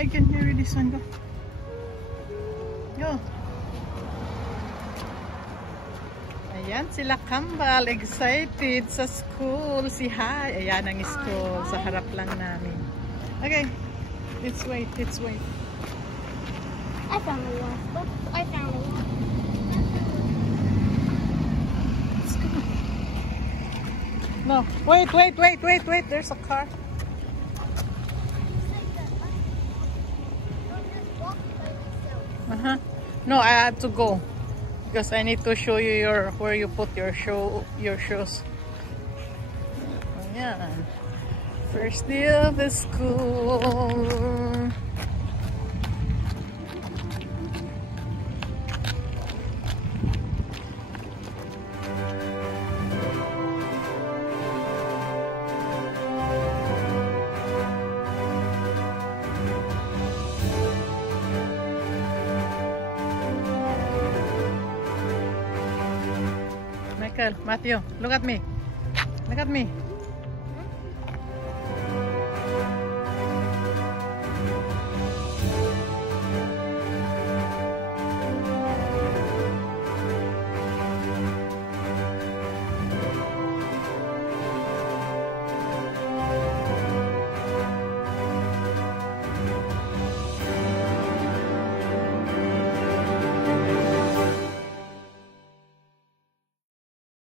I can hear this one. Go. Go. Ayan sila Kambal, excited sa school. Si Hi. Ayan ang school. Sa harap lang namin. Okay. Let's wait. Let's wait. I found one. I found one. Let's go. No. Wait. There's a car. No, I had to go because I need to show you where you put your shoes. Ayan. First day of the school. Michael, Matthew, look at me. Look at me.